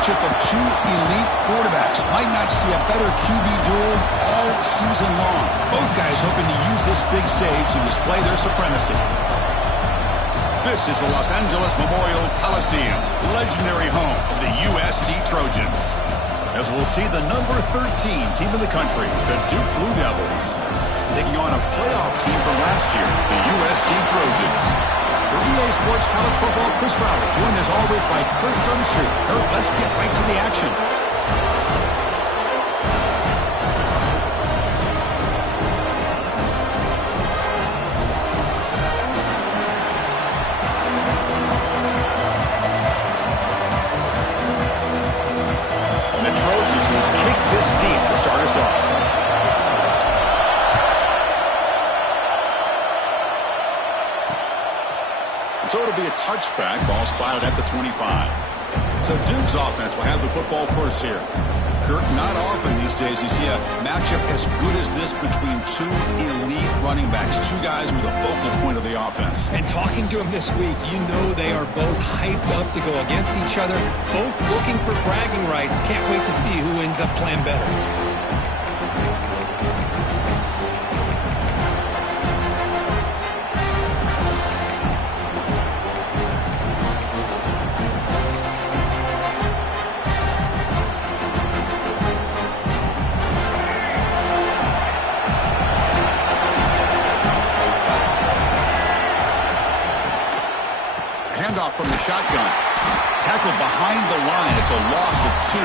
matchup of two elite quarterbacks. Might not see a better QB duel all season long. Both guys hoping to use this big stage to display their supremacy. This is the Los Angeles Memorial Coliseum, legendary home of the USC Trojans. As we'll see the number 13 team in the country, the Duke Blue Devils, taking on a playoff team from last year, the USC Trojans. For EA Sports College Football, Chris Fowler, joined as always by Kurt Drumstreet. Kurt, let's get right to the action. And the Trojans will kick this deep to start us off. So it'll be a touchback, ball spotted at the 25. So Duke's offense will have the football first here. Kirk, not often these days you see a matchup as good as this between two elite running backs, two guys with a focal point of the offense. And talking to them this week, you know they are both hyped up to go against each other, both looking for bragging rights. Can't wait to see who ends up playing better. Handoff from the shotgun. Tackle behind the line. It's a loss of 2.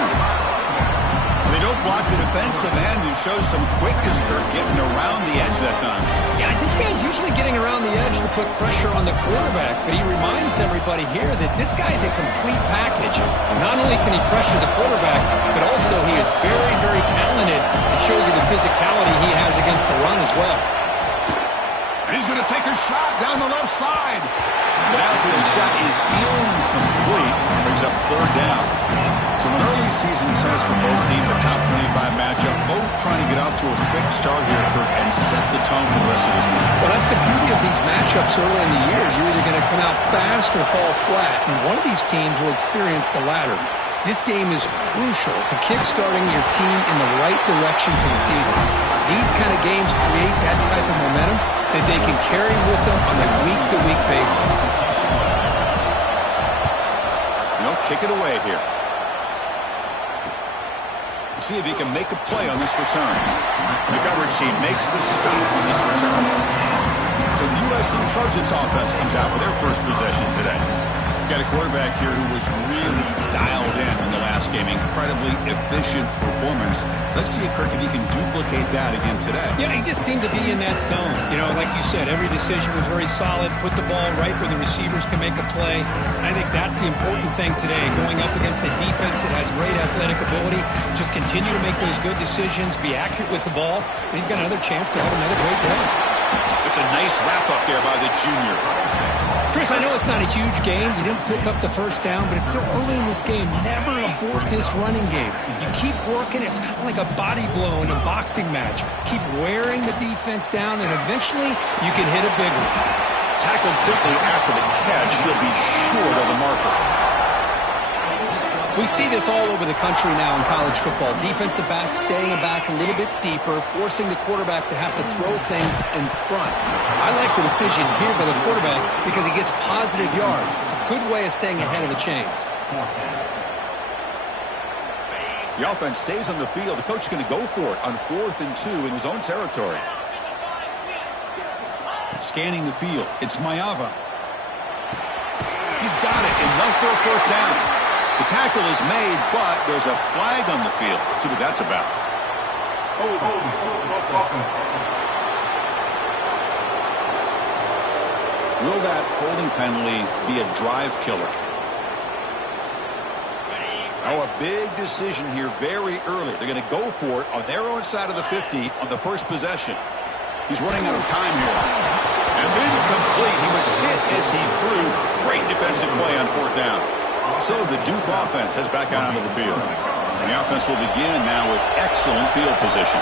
They don't block the defensive end, who shows some quickness, Kirk, getting around the edge that time. Yeah, this guy's usually getting around the edge to put pressure on the quarterback, but he reminds everybody here that this guy's a complete package. Not only can he pressure the quarterback, but also he is very, very talented and shows you the physicality he has against the run as well. And he's going to take a shot down the left side. The downfield shot is incomplete. Brings up 3rd down. So an early season test for both teams, a top 25 matchup. Both trying to get off to a quick start here, Kirk, and set the tone for the rest of this week. Well, that's the beauty of these matchups early in the year. You're either going to come out fast or fall flat, and one of these teams will experience the latter. This game is crucial to kickstarting your team in the right direction for the season. These kind of games create that type of momentum that they can carry with them on a week-to-week basis. Kick it away here. See if he can make a play on this return. The coverage team makes the stop on this return. So the USC Trojans offense comes out for their first possession today. Got a quarterback here who was really dialed in the last game. Incredibly efficient performance. Let's see, Kirk, if he can duplicate that again today. Yeah, he just seemed to be in that zone. You know, like you said, every decision was very solid. Put the ball right where the receivers can make a play. I think that's the important thing today. Going up against a defense that has great athletic ability. Just continue to make those good decisions. Be accurate with the ball. And he's got another chance to have another great day. It's a nice wrap up there by the junior. Chris, I know it's not a huge game. You didn't pick up the first down, but it's still early in this game. Never abort this running game. You keep working. It's kind of like a body blow in a boxing match. Keep wearing the defense down, and eventually you can hit a big one. Tackled quickly after the catch. He'll be short of the marker. We see this all over the country now in college football. Defensive backs staying back a little bit deeper, forcing the quarterback to have to throw things in front. I like the decision here by the quarterback because he gets positive yards. It's a good way of staying ahead of the chains. The offense stays on the field. The coach is going to go for it on 4th and 2 in his own territory. Scanning the field. It's Mayava. He's got it. Enough for a first down. The tackle is made, but there's a flag on the field. Let's see what that's about. Will that holding penalty be a drive killer? Oh, a big decision here very early. They're going to go for it on their own side of the 50 on the first possession. He's running out of time here. It's incomplete. He was hit as he threw. Great defensive play on 4th down. So the Duke offense heads back out onto the field. And the offense will begin now with excellent field position.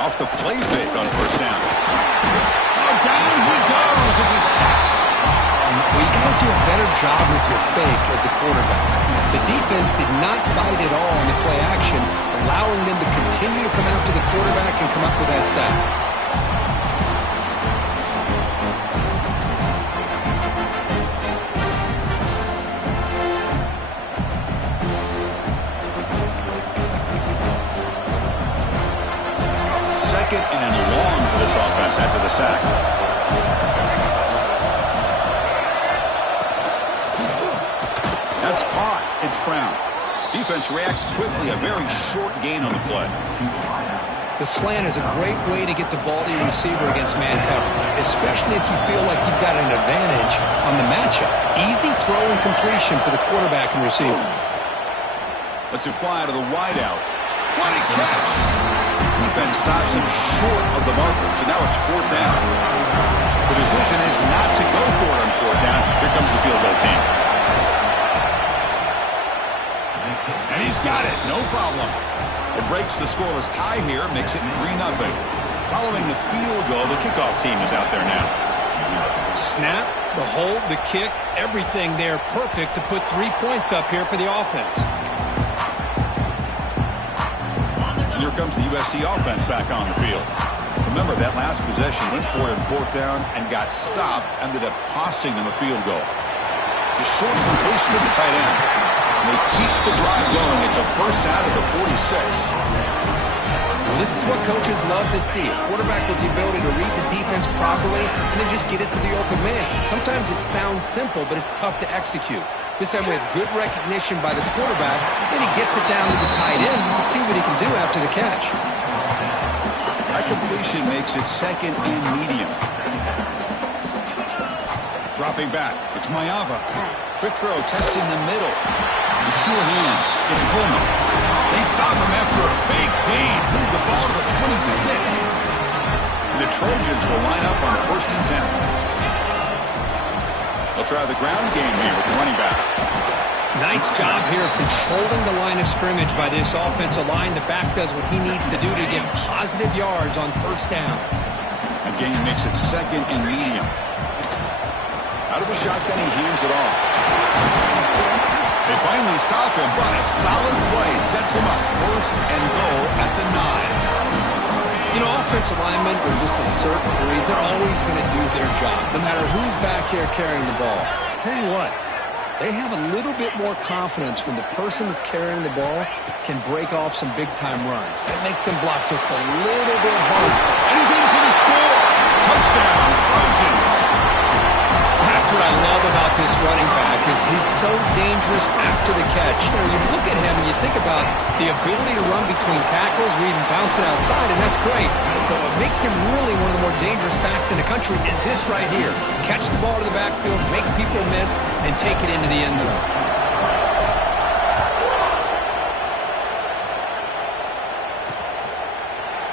Off the play fake on 1st down. Oh, down he goes. It's a sack. Well, you got to do a better job with your fake as the quarterback. The defense did not bite at all in the play action, allowing them to continue to come after the quarterback and come up with that sack. Second and long for this offense after the sack. That's caught. It's Brown. Defense reacts quickly. A very short gain on the play. The slant is a great way to get the ball to your receiver against man coverage, especially if you feel like you've got an advantage on the matchup. Easy throw and completion for the quarterback and receiver. Lets it fly to the wideout. What a catch! Defense stops him short of the marker, so now it's fourth down. The decision is not to go for it on fourth down. Here comes the field goal team. And he's got it, no problem. It breaks the scoreless tie here, makes it 3-0. Following the field goal, the kickoff team is out there now. Snap, the hold, the kick, everything there perfect to put 3 points up here for the offense. And here comes the USC offense back on the field. Remember, that last possession went for it on fourth down and got stopped, ended up costing them a field goal. The short completion to the tight end. And they keep the drive going. It's a first down at the 46. Well, this is what coaches love to see. A quarterback with the ability to read the defense properly and then just get it to the open man. Sometimes it sounds simple, but it's tough to execute. This time we have good recognition by the quarterback. Then he gets it down to the tight end. You can see what he can do after the catch. That completion makes it second and medium. Dropping back. It's Mayava. Quick throw, testing the middle. The sure hands. It's Coleman. They stop him after a big gain. Move the ball to the 26. And the Trojans will line up on first and 10. They'll try the ground game here with the running back. Nice job here of controlling the line of scrimmage by this offensive line. The back does what he needs to do to get positive yards on first down. That gain makes it second and medium. Out of the shotgun, he hands it off. They finally stop him, but a solid play sets him up. First and goal at the 9. You know, offensive linemen are just a certain breed. They're always going to do their job, no matter who's back there carrying the ball. I'll tell you what, they have a little bit more confidence when the person that's carrying the ball can break off some big-time runs. That makes them block just a little bit harder. And he's in for the score. Touchdown, Trojans. That's what I love about this running back is he's so dangerous after the catch. You know, you look at him and you think about the ability to run between tackles or even bounce it outside, and that's great. But what makes him really one of the more dangerous backs in the country is this right here. Catch the ball to the backfield, make people miss, and take it into the end zone.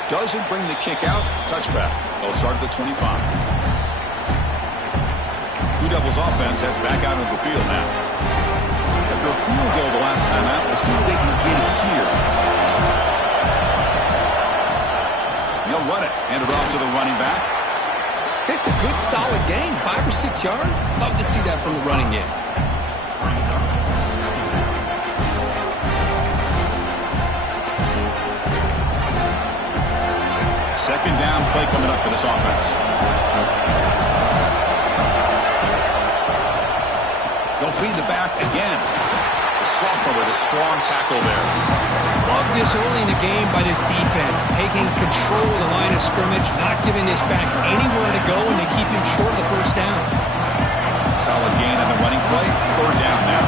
Doesn't bring the kick out. Touchback. They'll start at the 25. Blue Devils offense heads back out of the field now. After a field goal the last time out, we'll see what they can get here. He'll run it. Hand it off to the running back. It's a good, solid game. 5 or 6 yards. Love to see that from the running game. Second down play coming up for this offense. They'll feed the back again. The sophomore with a strong tackle there. Love this early in the game by this defense, taking control of the line of scrimmage, not giving this back anywhere to go, and they keep him short of the first down. Solid gain on the running play. Third down now.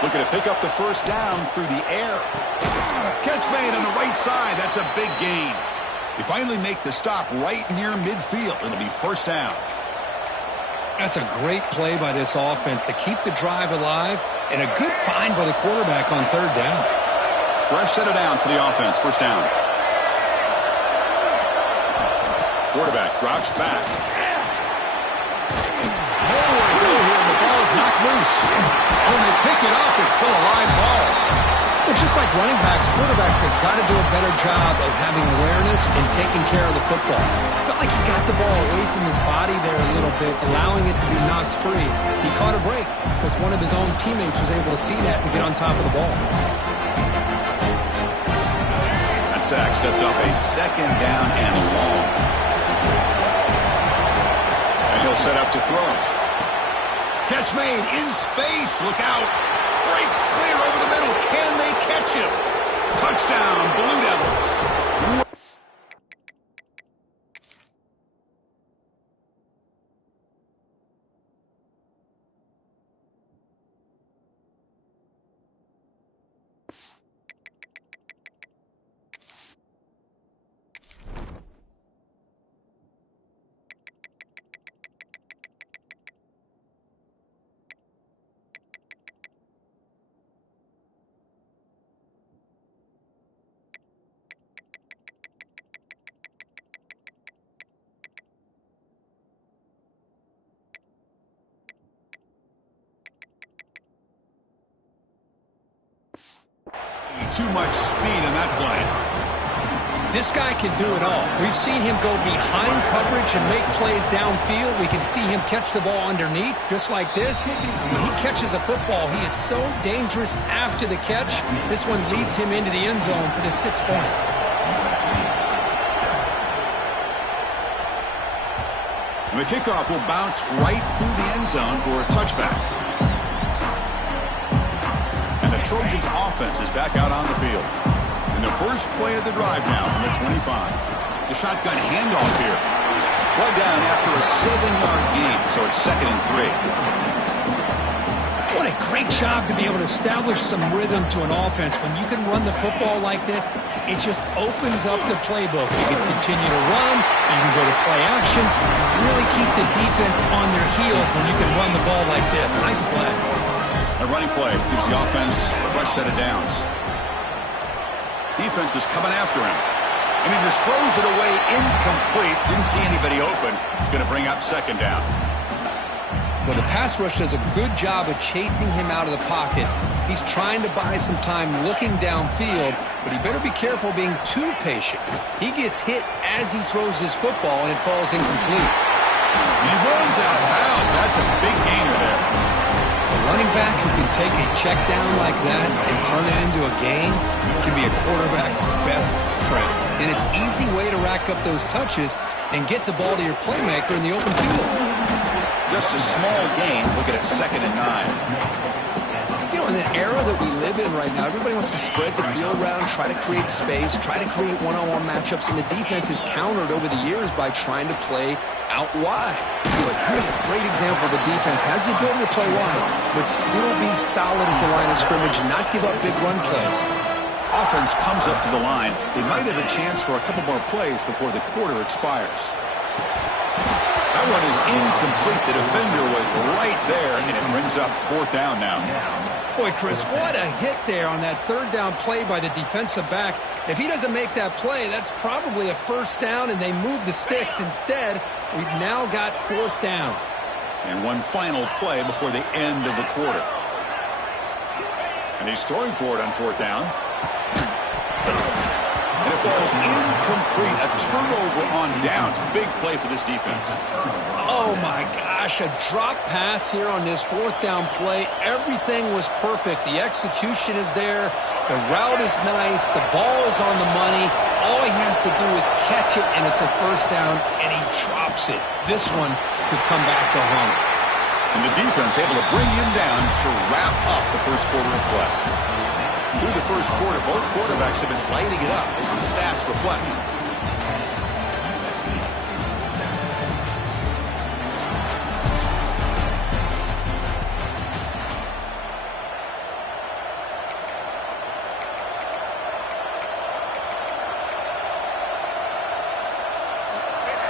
Looking to pick up the first down through the air. Catch made on the right side. That's a big gain. They finally make the stop right near midfield. It'll be first down. That's a great play by this offense to keep the drive alive, and a good find by the quarterback on third down. Fresh set of downs for the offense. First down. Quarterback drops back. Nowhere to go here, and the ball is knocked loose. When they pick it up, it's still a live ball. Well, Well, just like running backs, quarterbacks have got to do a better job of having awareness and taking care of the football. Felt like he got the ball away from his body there a little bit, allowing it to be knocked free. He caught a break because one of his own teammates was able to see that and get on top of the ball. That sack sets up a second down and long. And he'll set up to throw. Catch made in space. Look out. Breaks clear over the middle. Can they catch him? Touchdown, Blue Devils. Too much speed in that play. This guy can do it all. We've seen him go behind coverage and make plays downfield. We can see him catch the ball underneath, just like this. And when he catches a football, he is so dangerous after the catch. This one leads him into the end zone for the 6 points. And the kickoff will bounce right through the end zone for a touchback. And the Trojans' offense is back out on the field. In the first play of the drive now from the 25. The shotgun handoff here. Brought down after a 7-yard gain, so it's 2nd and 3. What a great job to be able to establish some rhythm to an offense. When you can run the football like this, it just opens up the playbook. You can continue to run, you can go to play action, and really keep the defense on their heels when you can run the ball like this. Nice play. A running play gives the offense a fresh set of downs. Defense is coming after him. And he just throws it away incomplete. Didn't see anybody open. He's going to bring up 2nd down. Well, the pass rush does a good job of chasing him out of the pocket. He's trying to buy some time looking downfield, but he better be careful being too patient. He gets hit as he throws his football, and it falls incomplete. He runs out of bounds. That's a big gainer there. A running back who can take a check down like that and turn it into a gain can be a quarterback's best friend. And it's an easy way to rack up those touches and get the ball to your playmaker in the open field. Just a small gain. Look at it, 2nd and 9. You know, in the era that we live in right now, everybody wants to spread the field around, try to create space, try to create one-on-one matchups, and the defense is countered over the years by trying to play out wide. But here's a great example. The defense has the ability to play wide, but still be solid at the line of scrimmage and not give up big run plays. Offense comes up to the line. They might have a chance for a couple more plays before the quarter expires. That one is incomplete. The defender was right there, and it brings up 4th down now. Boy, Chris, what a hit there on that 3rd down play by the defensive back. If he doesn't make that play, that's probably a 1st down, and they move the sticks. Instead, we've now got 4th down. And one final play before the end of the quarter. And he's throwing for it on 4th down. And it falls incomplete. A turnover on downs. Big play for this defense. Oh, my gosh. A drop pass here on this 4th down play. Everything was perfect. The execution is there. The route is nice. The ball is on the money. All he has to do is catch it, and it's a 1st down, and he drops it. This one could come back to haunt him. And the defense able to bring him down to wrap up the first quarter of play. Through the first quarter, both quarterbacks have been lighting it up, as the stats reflect.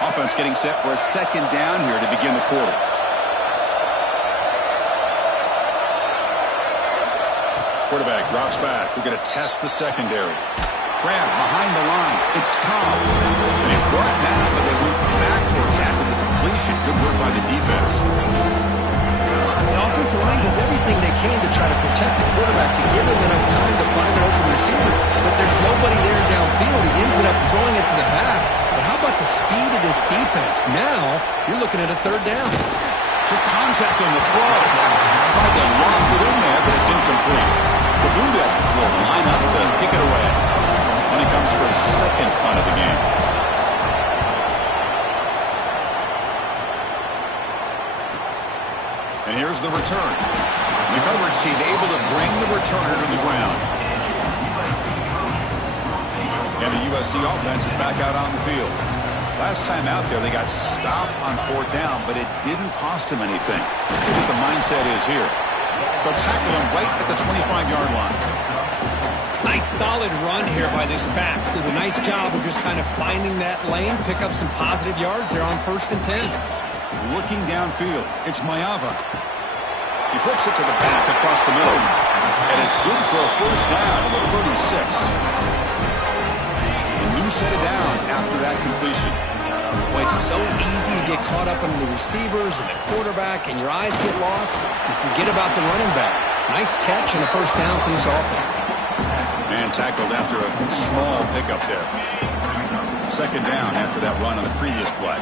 Offense getting set for a 2nd down here to begin the quarter. Quarterback drops back. We're going to test the secondary. Grab behind the line. It's Cobb. And he's brought down, but they went backwards after the completion. Good work by the defense. The offensive line does everything they can to try to protect the quarterback to give him enough time to find an open ended up throwing it to the back. But how about the speed of this defense? Now you're looking at a third down. Took contact on the throw. Tried to loft it in there, but it's incomplete. The Blue Devils will line up to kick it away when it comes for a second punt of the game. And here's the return. The coverage team able to bring the returner to the ground. And the USC offense is back out on the field. Last time out there, they got stopped on fourth down, but it didn't cost them anything. Let's see what the mindset is here. They'll tackle him right at the 25-yard line. Nice solid run here by this back. Did a nice job of just kind of finding that lane, pick up some positive yards there on 1st and 10. Looking downfield, it's Mayava. He flips it to the back across the middle. And it's good for a first down at the 36. A new set of downs after that completion. Boy, it's so easy to get caught up in the receivers and the quarterback, and your eyes get lost. You forget about the running back. Nice catch and a first down for this offense. Man tackled after a small pickup there. Second down after that run on the previous play.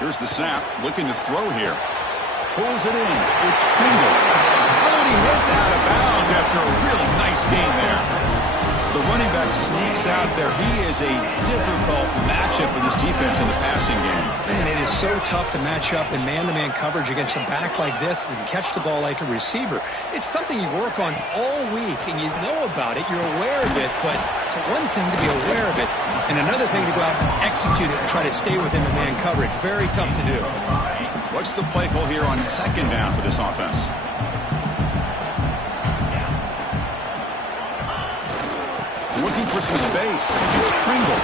Here's the snap, looking to throw here. Pulls it in. It's Pringle. Oh, and he heads out of bounds after a really nice game there. The running back sneaks out there. He is a difficult matchup for this defense in the passing game. Man, it is so tough to match up in man-to-man coverage against a back like this and catch the ball like a receiver. It's something you work on all week, and you know about it. You're aware of it, but it's one thing to be aware of it, and another thing to go out and execute it and try to stay within the man coverage. Very tough to do. What's the play call here on second down for this offense? Looking for some space. It's Pringle.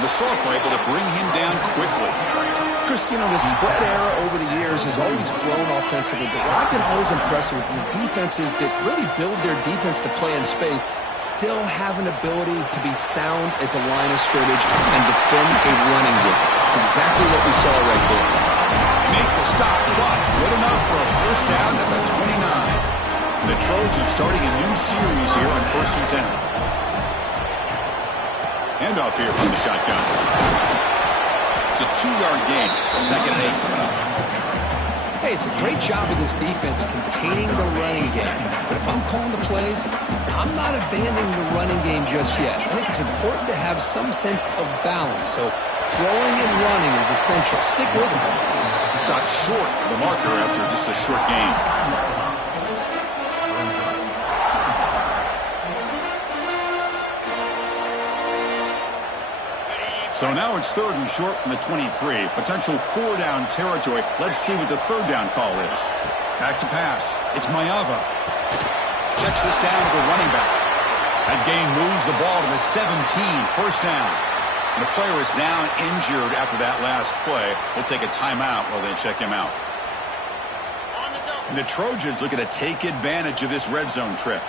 And the Salk were able to bring him down quickly. Chris, you know, the spread era over the years has always grown offensively, but what I've been always impressed with the defenses that really build their defense to play in space still have an ability to be sound at the line of scrimmage and defend a running game. It's exactly what we saw right there. Make the stop, but good enough for a first down at the 29. The Trojans starting a new series here on 1st and 10. Handoff here from the shotgun. It's a 2-yard gain. 2nd and 8 coming up. Hey, it's a great job of this defense containing the running game. But if I'm calling the plays, I'm not abandoning the running game just yet. I think it's important to have some sense of balance. So throwing and running is essential. Stick with it. He stopped short of the marker after just a short gain. So now it's 3rd and short from the 23. Potential 4-down territory. Let's see what the 3rd down call is. Back to pass. It's Mayava. Checks this down to the running back. That gain moves the ball to the 17. First down. And the player is down injured after that last play. We'll take a timeout while they check him out. And the Trojans looking to take advantage of this red zone trip.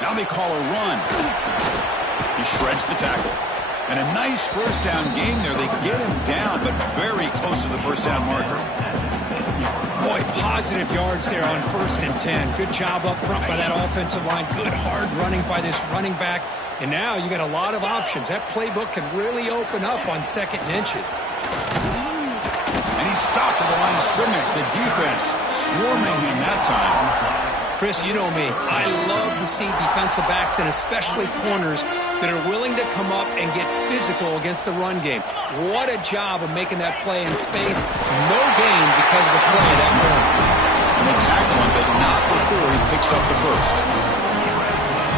Now they call a run. He shreds the tackle. And a nice first down gain there. They get him down, but very close to the first down marker. Boy, positive yards there on 1st and 10. Good job up front by that offensive line. Good hard running by this running back. And now you got a lot of options. That playbook can really open up on 2nd and inches. And he's stopped at the line of scrimmage. The defense swarming him that time. Chris, you know me. I love to see defensive backs and especially corners that are willing to come up and get physical against the run game. What a job of making that play in space. No gain because of the play at that point. And they tackle him, but not before he picks up the first.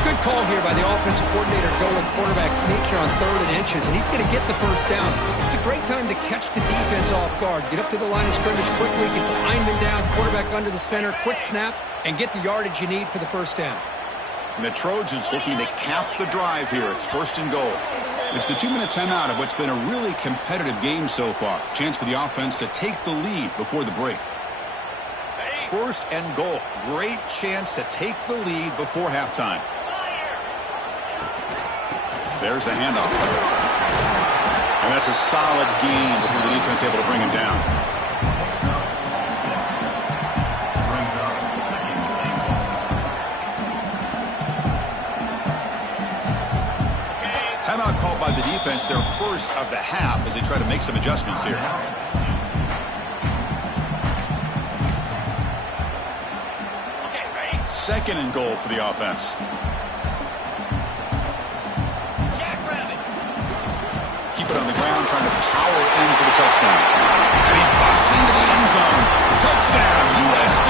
Good call here by the offensive coordinator to go with quarterback sneak here on 3rd and inches, and he's going to get the first down. It's a great time to catch the defense off guard. Get up to the line of scrimmage quickly, get the lineman down, quarterback under the center, quick snap, and get the yardage you need for the first down. And the Trojans looking to cap the drive here. It's 1st and goal. It's the 2-minute timeout of what's been a really competitive game so far. Chance for the offense to take the lead before the break. 1st and goal. Great chance to take the lead before halftime. There's the handoff. And that's a solid gain before the defense able to bring him down. their first of the half as they try to make some adjustments here. Okay, ready? Second and goal for the offense. Keep it on the ground, trying to power in for the touchdown. And he busts into the end zone. Touchdown, USC.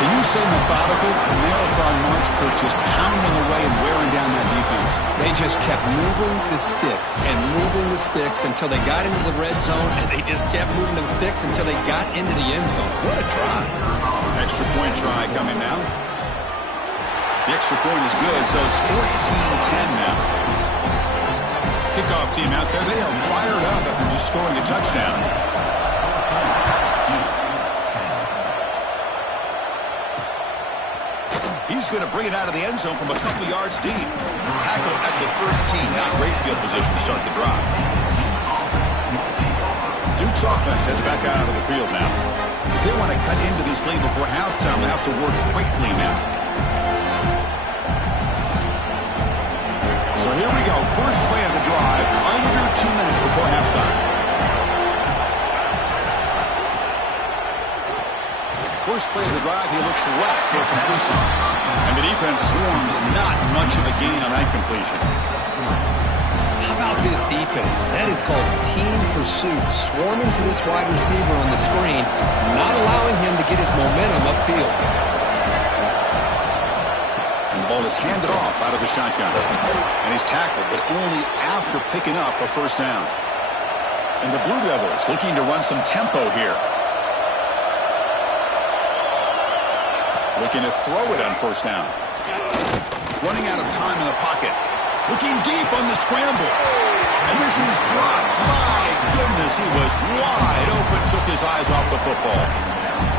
Can you say methodical? A marathon march, Kirk, just pounding away and wearing down that defense. They just kept moving the sticks and moving the sticks until they got into the red zone, and they just kept moving the sticks until they got into the end zone. What a drive. Extra point try coming now. The extra point is good, so it's 14-10 now. Kickoff team out there, they are fired up after just scoring a touchdown. He's going to bring it out of the end zone from a couple yards deep. Tackle at the 13. Not great field position to start the drive. Duke's offense heads back out of the field now. If they want to cut into this lead before halftime, they have to work quickly now. So here we go. First play of the drive. Under 2 minutes before halftime. First play of the drive, he looks left for a completion. And the defense swarms, not much of a gain on that completion. How about this defense? That is called team pursuit. Swarming to this wide receiver on the screen, not allowing him to get his momentum upfield. And the ball is handed off out of the shotgun. And he's tackled, but only after picking up a first down. And the Blue Devils looking to run some tempo here. Looking to throw it on first down. Running out of time in the pocket. Looking deep on the scramble. And this is dropped. My goodness, he was wide open. Took his eyes off the football.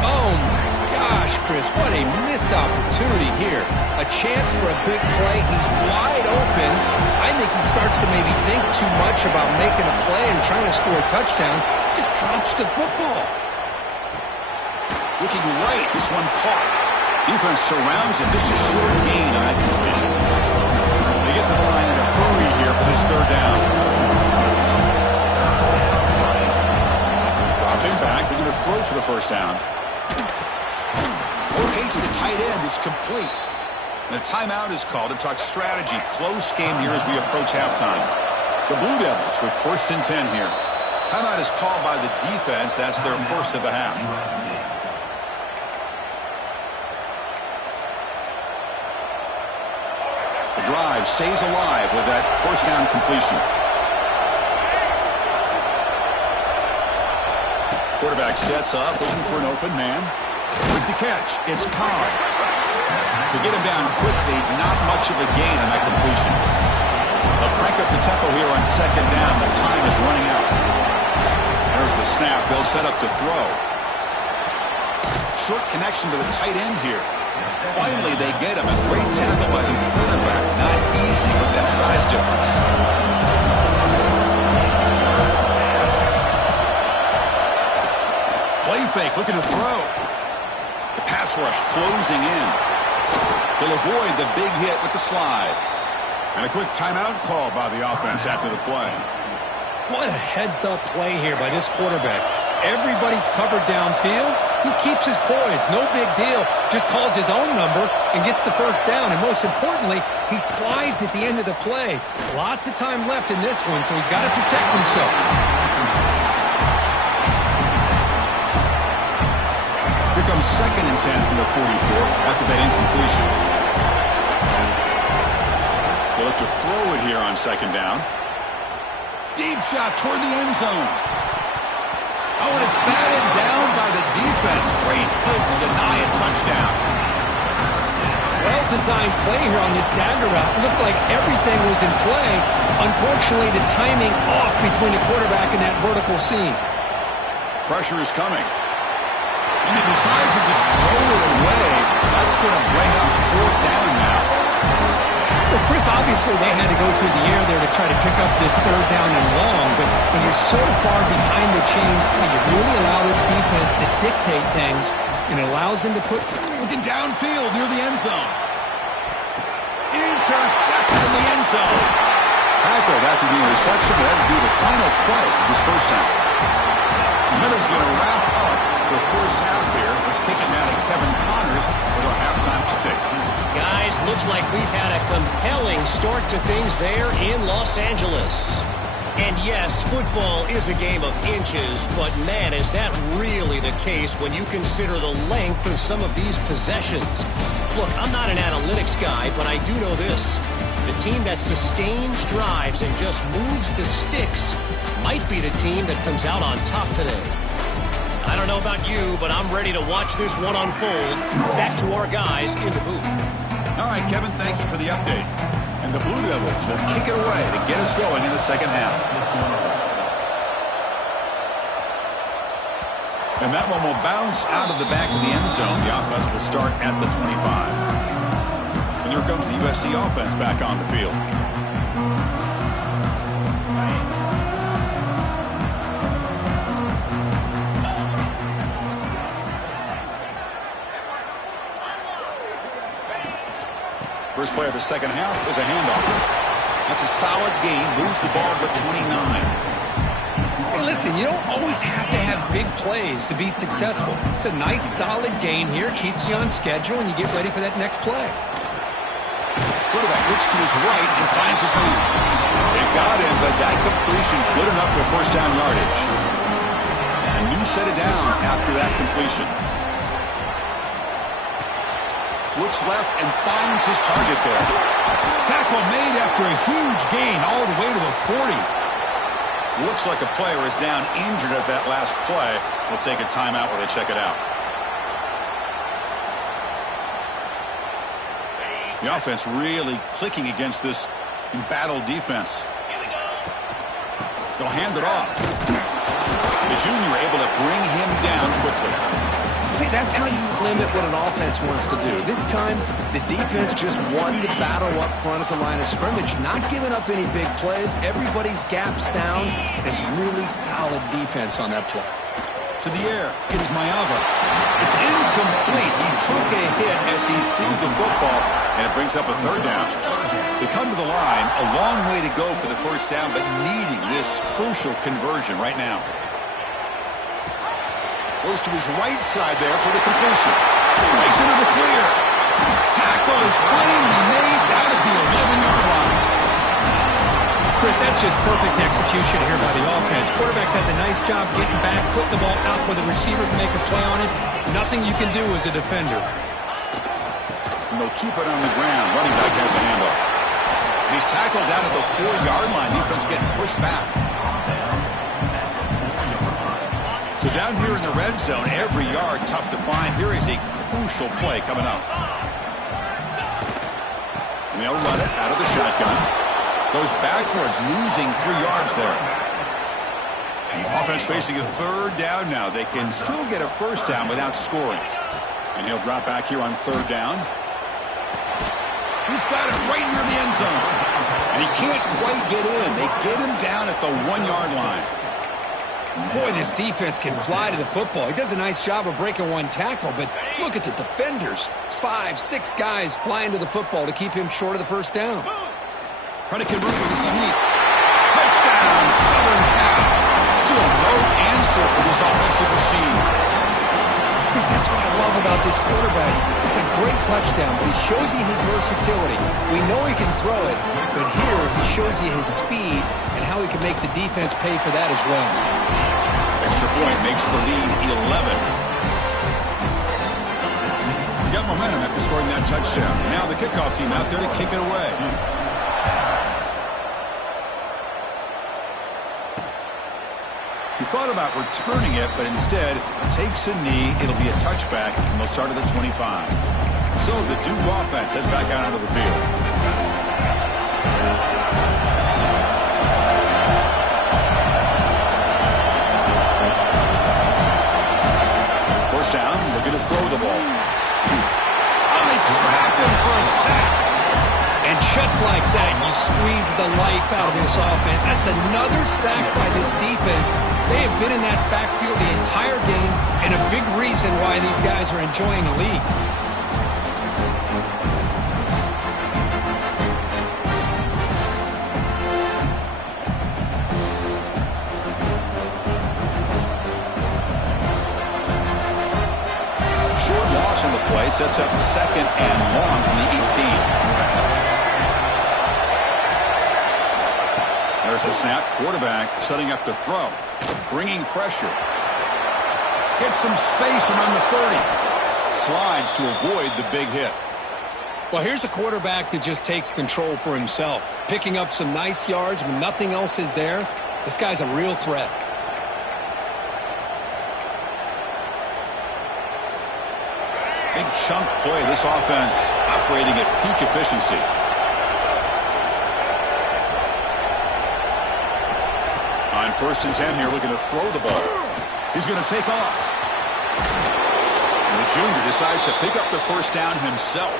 Oh, my gosh, Chris. What a missed opportunity here. A chance for a big play. He's wide open. I think he starts to maybe think too much about making a play and trying to score a touchdown. Just drops the football. Looking right. This one caught. Defense surrounds him. Just a short gain on that completion. They get to the line in a hurry here for this third down. Dropping back. They're going to throw for the first down. Locates the tight end. It's complete. And a timeout is called to talk strategy. Close game here as we approach halftime. The Blue Devils with 1st and 10 here. Timeout is called by the defense. That's their first of the half. The drive stays alive with that first down completion. Quarterback sets up, looking for an open man. Quick to catch. It's Cobb. To get him down quickly, not much of a gain on that completion. They'll crank up the tempo here on second down. The time is running out. There's the snap. They'll set up to throw. Short connection to the tight end here. Finally, they get him. A great tackle by the quarterback. Not easy with that size difference. Play fake, looking to throw. The pass rush closing in. They'll avoid the big hit with the slide. And a quick timeout call by the offense after the play. What a heads-up play here by this quarterback. Everybody's covered downfield. He keeps his poise. No big deal. Just calls his own number and gets the first down. And most importantly, he slides at the end of the play. Lots of time left in this one, so he's got to protect himself. Here comes 2nd and 10 from the 44 after that incompletion. They look to throw it here on second down. Deep shot toward the end zone. Oh, and it's batted down by the defense. Great play to deny a touchdown. Well-designed play here on this dagger route. Looked like everything was in play. Unfortunately, the timing off between the quarterback and that vertical seam. Pressure is coming. And he decides to just throw it away. That's going to bring up 4th down now. Well, Chris, obviously they had to go through the air there to try to pick up this 3rd down and long, but when you're so far behind the chains, you really allow this defense to dictate things, and it allows them to put... Looking downfield near the end zone. Intercepted in the end zone. Tackled after the interception, but that would be the final play of this first half. Miller's going to wrap up the first half here. Let's kick it now to Kevin Connors with our halftime update. Guys, looks like we've had a compelling start to things there in Los Angeles. And yes, football is a game of inches, but man, is that really the case when you consider the length of some of these possessions. Look, I'm not an analytics guy, but I do know this. The team that sustains drives and just moves the sticks might be the team that comes out on top today. I don't know about you, but I'm ready to watch this one unfold. Back to our guys in the booth. All right, Kevin, thank you for the update. And the Blue Devils will kick it away to get us going in the second half. And that one will bounce out of the back of the end zone. The offense will start at the 25. And here comes the USC offense back on the field. First play of the second half is a handoff. That's a solid gain. Moves the ball to the 29. Hey, listen, you don't always have to have big plays to be successful. It's a nice, solid gain here. Keeps you on schedule, and you get ready for that next play. Quarterback looks to his right and finds his move. It got him, but that completion good enough for first down yardage. A new set of downs after that completion. Looks left and finds his target there. Tackle made after a huge gain all the way to the 40. Looks like a player is down injured at that last play. We'll take a timeout while they check it out. The offense really clicking against this embattled defense. They'll hand it off. The junior able to bring him down quickly. See, that's how you limit what an offense wants to do. This time, the defense just won the battle up front at the line of scrimmage, not giving up any big plays. Everybody's gap sound. It's really solid defense on that play. To the air, it's Mayava. It's incomplete. He took a hit as he threw the football, and it brings up a third down. They come to the line, a long way to go for the first down, but needing this crucial conversion right now. Goes to his right side there for the completion. Breaks into the clear. Tackle is finally made down at the 11-yard line. Chris, that's just perfect execution here by the offense. Quarterback does a nice job getting back, putting the ball out where the receiver can make a play on it. Nothing you can do as a defender. And they'll keep it on the ground. Running back has the handoff. And he's tackled down at the 4-yard line. Defense getting pushed back. So down here in the red zone, every yard tough to find. Here is a crucial play coming up. And they'll run it out of the shotgun. Goes backwards, losing 3 yards there. Offense facing a third down now. They can still get a first down without scoring. And he'll drop back here on third down. He's got it right near the end zone. And he can't quite get in. They get him down at the 1-yard line. Boy, this defense can fly to the football. He does a nice job of breaking one tackle, but look at the defenders. 5, 6 guys flying to the football to keep him short of the first down. Predicate route with a sweep. Touchdown, Southern Cal. Still no answer for this offensive machine. Chris, that's what I love about this quarterback. It's a great touchdown, but he shows you his versatility. We know he can throw it, but here he shows you his speed and how he can make the defense pay for that as well. Extra point makes the lead 11. We got momentum after scoring that touchdown. Now the kickoff team out there to kick it away. He thought about returning it, but instead takes a knee. It'll be a touchback, and they'll start at the 25. So the Duke offense heads back out onto the field. First down, looking to throw the ball. Oh, they trap him for a sack. And just like that, you squeeze the life out of this offense. That's another sack by this defense. They have been in that backfield the entire game, and a big reason why these guys are enjoying the lead. play sets up 2nd and long from the 18. There's the snap. Quarterback setting up to throw. Bringing pressure. Gets some space around the 30. Slides to avoid the big hit. Well, here's a quarterback that just takes control for himself. Picking up some nice yards when nothing else is there. This guy's a real threat. Big chunk play. This offense operating at peak efficiency. On 1st and 10 here, looking to throw the ball. He's going to take off. And the junior decides to pick up the first down himself.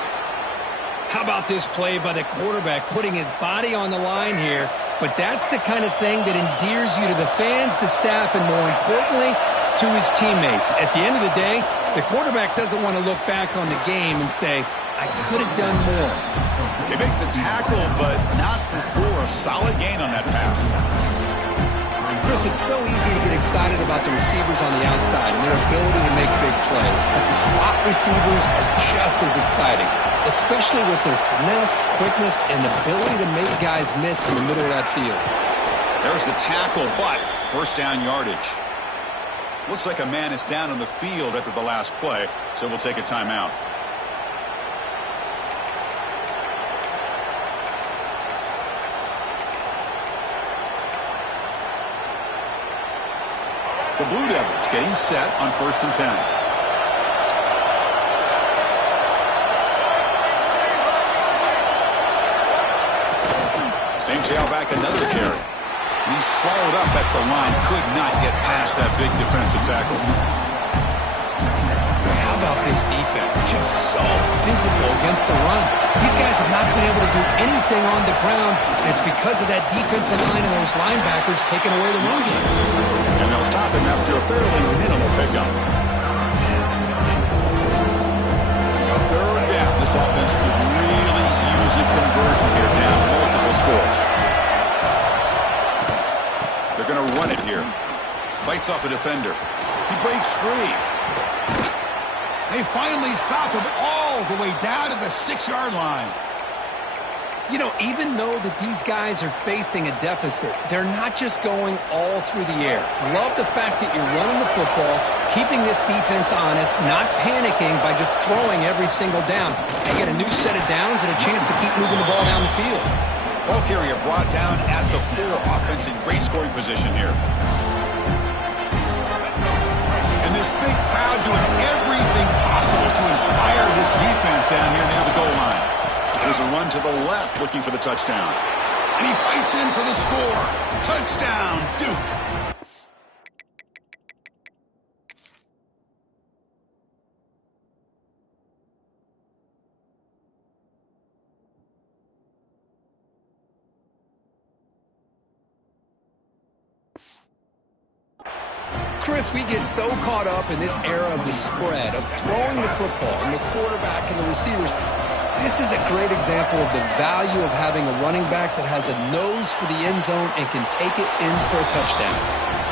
How about this play by the quarterback, putting his body on the line here? But that's the kind of thing that endears you to the fans, the staff, and more importantly, to his teammates. At the end of the day, the quarterback doesn't want to look back on the game and say, I could have done more. They make the tackle, but not before a solid gain on that pass. Chris, it's so easy to get excited about the receivers on the outside and their ability to make big plays, but the slot receivers are just as exciting, especially with their finesse, quickness, and the ability to make guys miss in the middle of that field. There's the tackle, but first down yardage. Looks like a man is down on the field after the last play, so we'll take a timeout. The Blue Devils getting set on 1st and 10. Same tailback, another carry. He's swallowed up at the line. Could not get past that big defensive tackle. How about this defense? Just so physical against the run. These guys have not been able to do anything on the ground. And it's because of that defensive line and those linebackers taking away the run game. And they'll stop him after a fairly minimal pickup. Third down. This offense could really use a conversion here. Now multiple scores. They're going to run it here. Bites off a defender. He breaks free. They finally stop him all the way down to the 6-yard line. You know, even though that these guys are facing a deficit, they're not just going all through the air. Love the fact that you're running the football, keeping this defense honest, not panicking by just throwing every single down. They get a new set of downs and a chance to keep moving the ball down the field. Ball carrier brought down at the 4. Offense in great scoring position here. And this big crowd doing everything possible to inspire this defense down here near the goal line. There's a run to the left looking for the touchdown. And he fights in for the score. Touchdown, Duke. Chris, we get so caught up in this era of the spread, of throwing the football and the quarterback and the receivers. This is a great example of the value of having a running back that has a nose for the end zone and can take it in for a touchdown.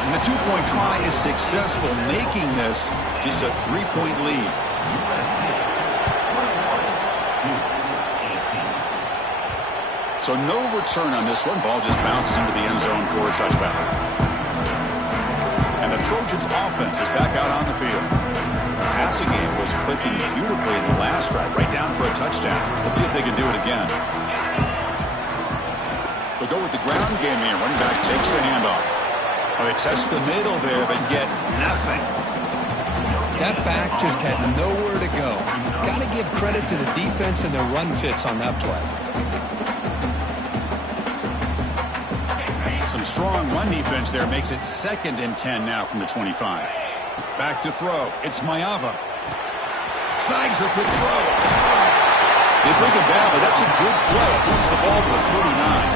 And the 2-point try is successful, making this just a 3-point lead. So no return on this one. Ball just bounces into the end zone for a touchback. And the Trojans' offense is back out on the field. The passing game was clicking beautifully in the last drive, right down for a touchdown. Let's see if they can do it again. They'll go with the ground game here. Running back takes the handoff. Well, they test the middle there, but get nothing. That back just had nowhere to go. Got to give credit to the defense and their run fits on that play. Some strong run defense there makes it 2nd and 10 now from the 25. Back to throw. It's Mayava. Snags a quick throw. They bring it down, but that's a good play. Moves the ball to the 39.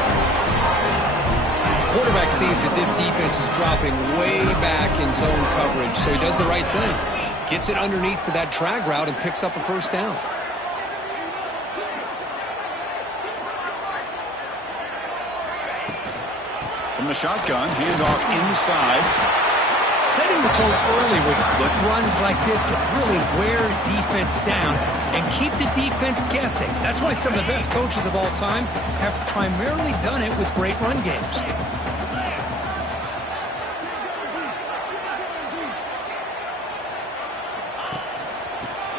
The quarterback sees that this defense is dropping way back in zone coverage, so he does the right thing. Gets it underneath to that drag route and picks up a first down. From the shotgun, handoff inside. Setting the tone early with good runs like this can really wear defense down and keep the defense guessing. That's why some of the best coaches of all time have primarily done it with great run games.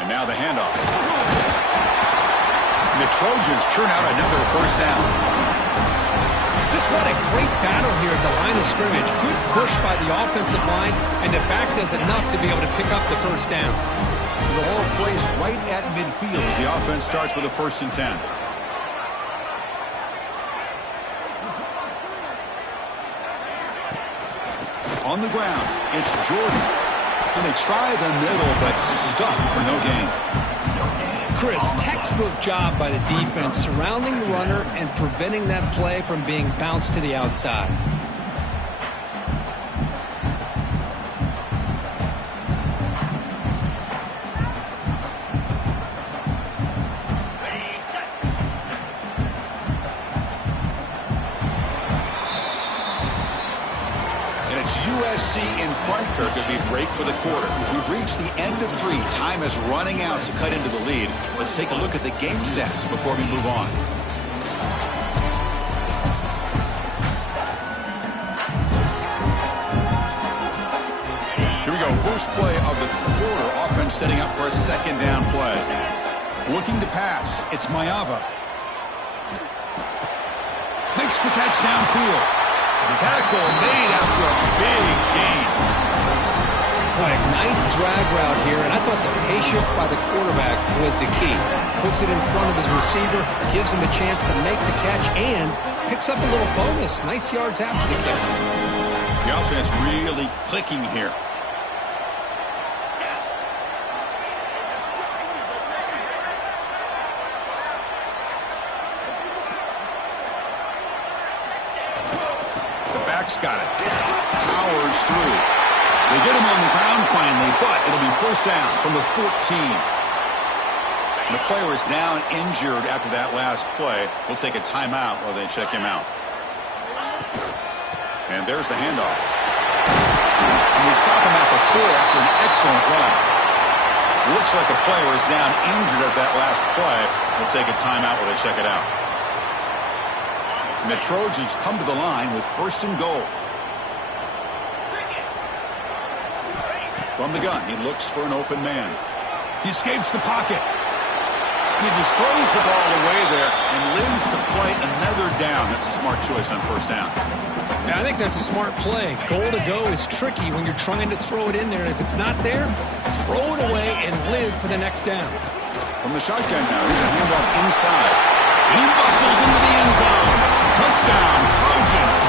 And now the handoff. And the Trojans churn out another first down. Just what a great battle here at the line of scrimmage. Good push by the offensive line, and the back does enough to be able to pick up the first down. So the ball placed right at midfield as the offense starts with a 1st and 10. On the ground, it's Jordan. And they try the middle, but stuffed for no gain. Chris, textbook job by the defense surrounding the runner and preventing that play from being bounced to the outside. USC in front, Kirk, as we break for the quarter. We've reached the end of 3. Time is running out to cut into the lead. Let's take a look at the game sets before we move on. Here we go. First play of the quarter. Offense setting up for a 2nd down play. Looking to pass. It's Mayava. Makes the catch downfield. Tackle made after a big gain. Boy, a nice drag route here, and I thought the patience by the quarterback was the key. Puts it in front of his receiver, gives him a chance to make the catch, and picks up a little bonus. Nice yards after the catch. The offense really clicking here. Got it. Powers through. They get him on the ground finally, but it'll be 1st down from the 14. And the player is down injured after that last play. We'll take a timeout while they check him out. And there's the handoff. And they stop him at the 4 after an excellent run. Looks like the player is down injured at that last play. We'll take a timeout while they check it out. And the Trojans come to the line with 1st and goal. From the gun, he looks for an open man. He escapes the pocket. He just throws the ball away there and lives to play another down. That's a smart choice on 1st down. Yeah, I think that's a smart play. Goal to go is tricky when you're trying to throw it in there. If it's not there, throw it away and live for the next down. From the shotgun now, here's a handoff inside. He bustles into the end zone. Touchdown, Trojans.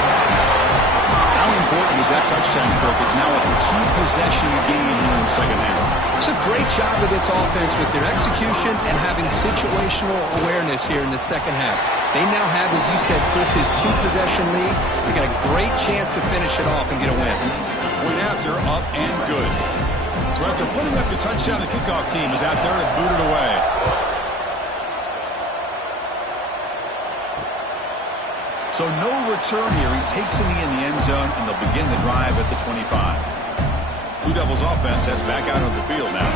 How important is that touchdown, Kirk? It's now a 2-possession game here in the 2nd half. It's a great job of this offense with their execution and having situational awareness here in the 2nd half. They now have, as you said, Chris, this 2-possession lead. They got a great chance to finish it off and get a win. Point after, up and good. So after putting up the touchdown, the kickoff team is out there to boot it away. So no return here. He takes in the end zone, and they'll begin the drive at the 25. Blue Devils offense heads back out on the field now.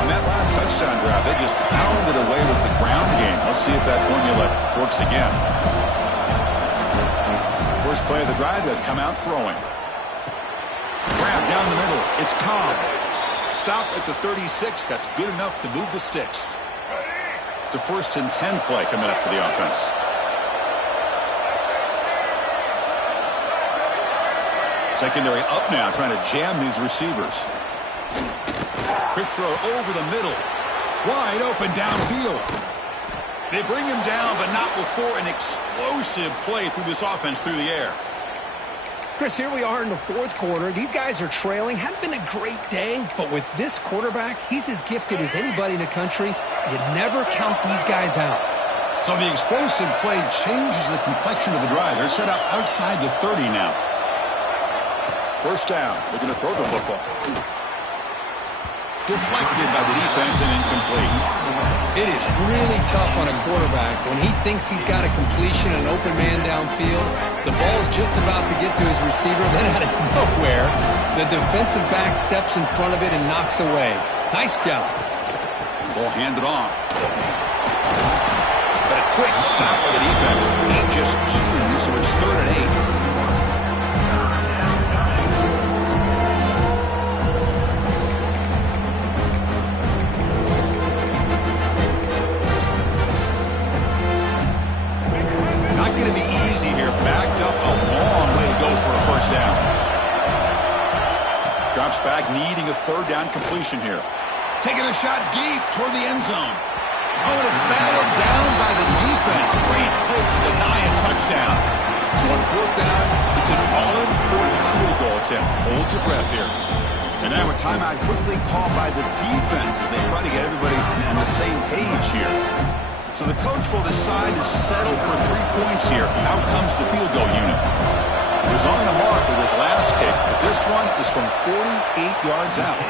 On that last touchdown drive, they just pounded away with the ground game. Let's see if that formula works again. First play of the drive, they'll come out throwing. Grab down the middle. It's Cobb. Stop at the 36. That's good enough to move the sticks. It's a 1st and 10 play coming up for the offense. Secondary up now, trying to jam these receivers. Quick throw over the middle. Wide open downfield. They bring him down, but not before an explosive play through this offense through the air. Chris, here we are in the 4th quarter. These guys are trailing. Hadn't been a great day, but with this quarterback, he's as gifted as anybody in the country. You never count these guys out. So the explosive play changes the complexion of the drive. They're set up outside the 30 now. 1st down. They're going to throw the football. Deflected by the defense and incomplete. It is really tough on a quarterback when he thinks he's got a completion and an open man downfield. The ball's just about to get to his receiver, then out of nowhere, the defensive back steps in front of it and knocks away. Nice job. Ball handed off. But a quick stop by the defense. 8 just choose, so it's 3rd and 8. Drops back, needing a 3rd down completion here. Taking a shot deep toward the end zone. Oh, and it's battled down by the defense. Great play to deny a touchdown. So on 4th down, it's an all-important field goal attempt. Hold your breath here. And now a timeout quickly called by the defense as they try to get everybody on the same page here. So the coach will decide to settle for 3 points here. Out comes the field goal unit. He was on the mark with his last kick, but this one is from 48 yards out.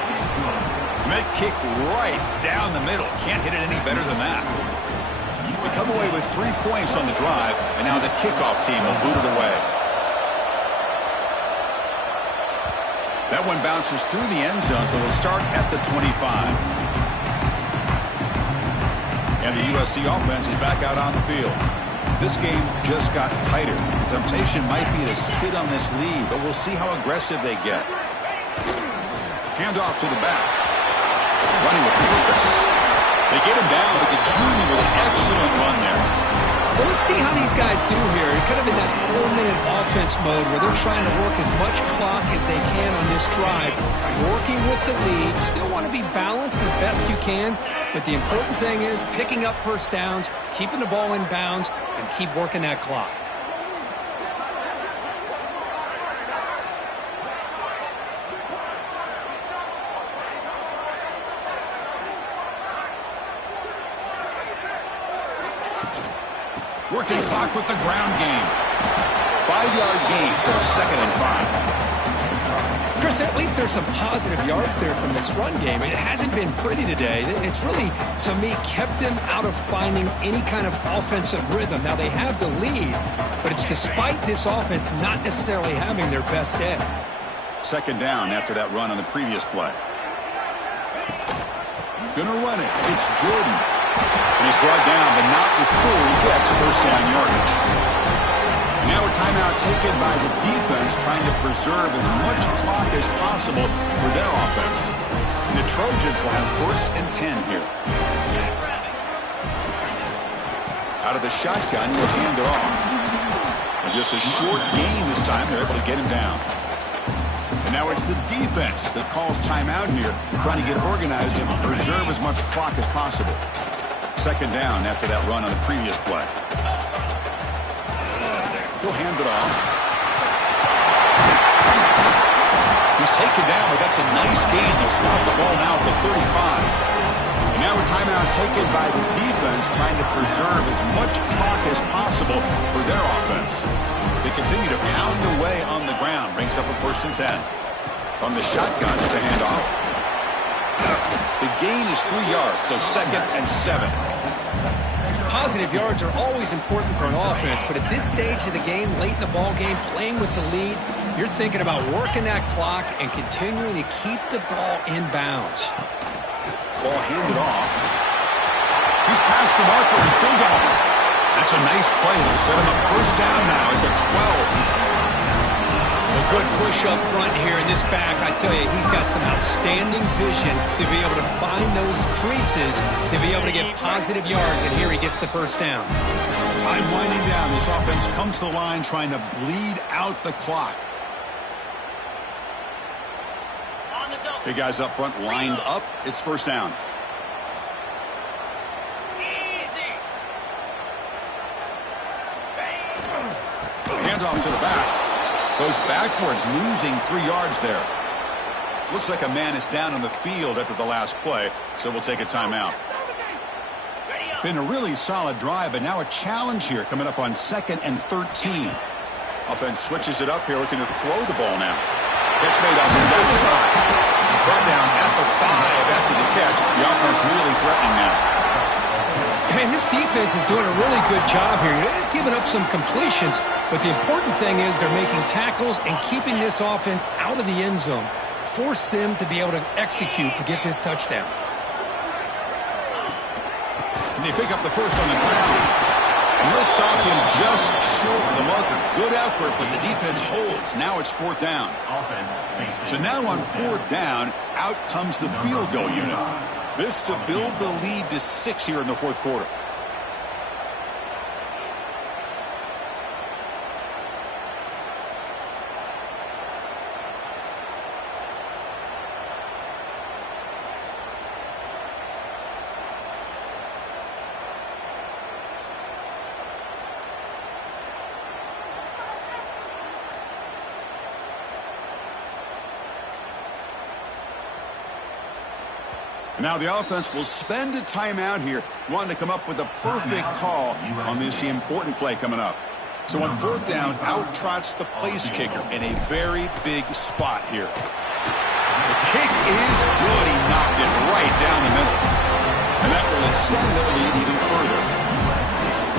Mid-kick right down the middle. Can't hit it any better than that. They come away with 3 points on the drive, and now the kickoff team will boot it away. That one bounces through the end zone, so they'll start at the 25. And the USC offense is back out on the field. This game just got tighter. The temptation might be to sit on this lead, but we'll see how aggressive they get. Handoff to the back. Running with purpose. They get him down, but the junior with an excellent run there. Well, let's see how these guys do here. They're kind of in that 4-minute offense mode where they're trying to work as much clock as they can on this drive. Working with the lead. Still want to be balanced as best you can. But the important thing is picking up 1st downs, keeping the ball in bounds, and keep working that clock. Working clock with the ground game. 5-yard gain, so 2nd and 5. Chris, at least there's some positive yards there from this run game. It hasn't been pretty today. It's really, to me, kept them out of finding any kind of offensive rhythm. Now, they have the lead, but it's despite this offense not necessarily having their best day. 2nd down after that run on the previous play. Gonna run it. It's Jordan. And he's brought down, but not before he gets 1st down yardage. Now a timeout taken by the defense, trying to preserve as much clock as possible for their offense. And the Trojans will have 1st and 10 here. Out of the shotgun, he'll hand it off. And just a short gain this time, they're able to get him down. And now it's the defense that calls timeout here, trying to get organized and preserve as much clock as possible. 2nd down after that run on the previous play. He'll hand it off. He's taken down, but that's a nice gain. They'll spot the ball now at the 35. And now a timeout taken by the defense, trying to preserve as much clock as possible for their offense. They continue to pound away on the ground. Brings up a 1st and 10. From the shotgun, it's a handoff. The gain is 3 yards, so 2nd and 7. Positive yards are always important for an offense, but at this stage of the game, late in the ball game, playing with the lead, you're thinking about working that clock and continuing to keep the ball in bounds. Ball handed off. He's past the marker and still got it. That's a nice play. It'll set him up 1st down now at the 12. A good push up front here in this back. I tell you, he's got some outstanding vision to be able to find those creases, to be able to get positive yards, and here he gets the 1st down. Time winding down. This offense comes to the line trying to bleed out the clock. Big guys up front lined up. It's 1st down. Handoff to the back. Goes backwards, losing 3 yards there. Looks like a man is down on the field after the last play, so we'll take a timeout. Been a really solid drive, but now a challenge here coming up on 2nd and 13. Offense switches it up here, looking to throw the ball now. Catch made on the left side. Brought down at the 5 after The offense really threatening now. And this defense is doing a really good job here. They're giving up some completions, but the important thing is they're making tackles and keeping this offense out of the end zone. Force them to be able to execute to get this touchdown. Can they pick up the first on the ground? And they'll stop him just short of the marker. Good effort, but the defense holds. Now it's 4th down. So now on 4th down, out comes the field goal unit. This to build the lead to 6 here in the 4th quarter. Now the offense will spend a timeout here, wanting to come up with a perfect call on this important play coming up. So on 4th down, out trots the place kicker in a very big spot here. The kick is good. He knocked it right down the middle. And that will extend their lead even further.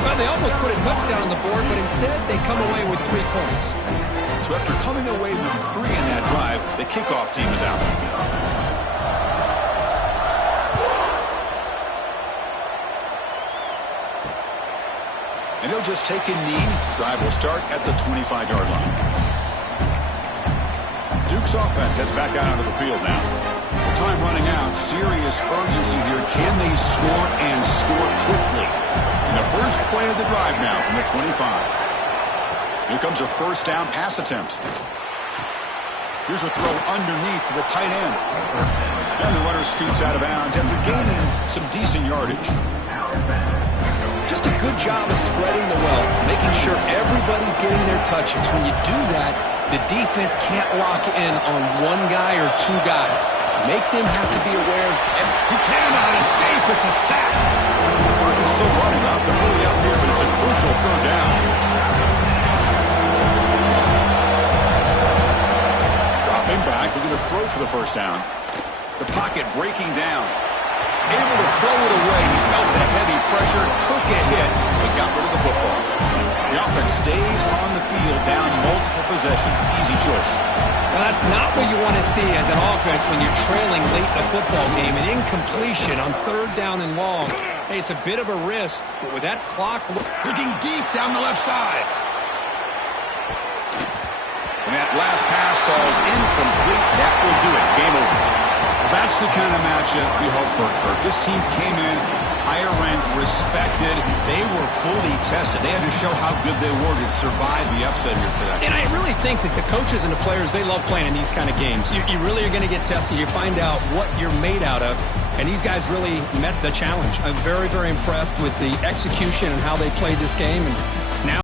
Well, they almost put a touchdown on the board, but instead they come away with 3 points. So after coming away with 3 in that drive, the kickoff team is out. And he'll just take a knee. Drive will start at the 25-yard line. Duke's offense heads back out onto the field now. Time running out. Serious urgency here. Can they score and score quickly? And the first play of the drive now from the 25. Here comes a 1st down pass attempt. Here's a throw underneath to the tight end. And the runner scoots out of bounds after gaining some decent yardage. Just a good job of spreading the wealth, making sure everybody's getting their touches. When you do that, the defense can't lock in on 1 guy or 2 guys. Make them have to be aware of he cannot escape. It's a sack. Clock is still running up. They're really up here, but it's a crucial 3rd down. Dropping back, looking to throw for the 1st down. The pocket breaking down. Able to throw it away. He felt the heavy pressure, took a hit, but got rid of the football. The offense stays on the field, down multiple possessions. Easy choice. Now, that's not what you want to see as an offense when you're trailing late in the football game. An incompletion on 3rd down and long. Hey, it's a bit of a risk, but with that clock looking deep down the left side. And that last pass falls incomplete. That will do it. Game over. That's the kind of matchup we hope for, Kirk. This team came in higher ranked, respected. They were fully tested. They had to show how good they were to survive the upset here today. And I really think that the coaches and the players, they love playing in these kind of games. You really are going to get tested. You find out what you're made out of. And these guys really met the challenge. I'm very, very impressed with the execution and how they played this game. And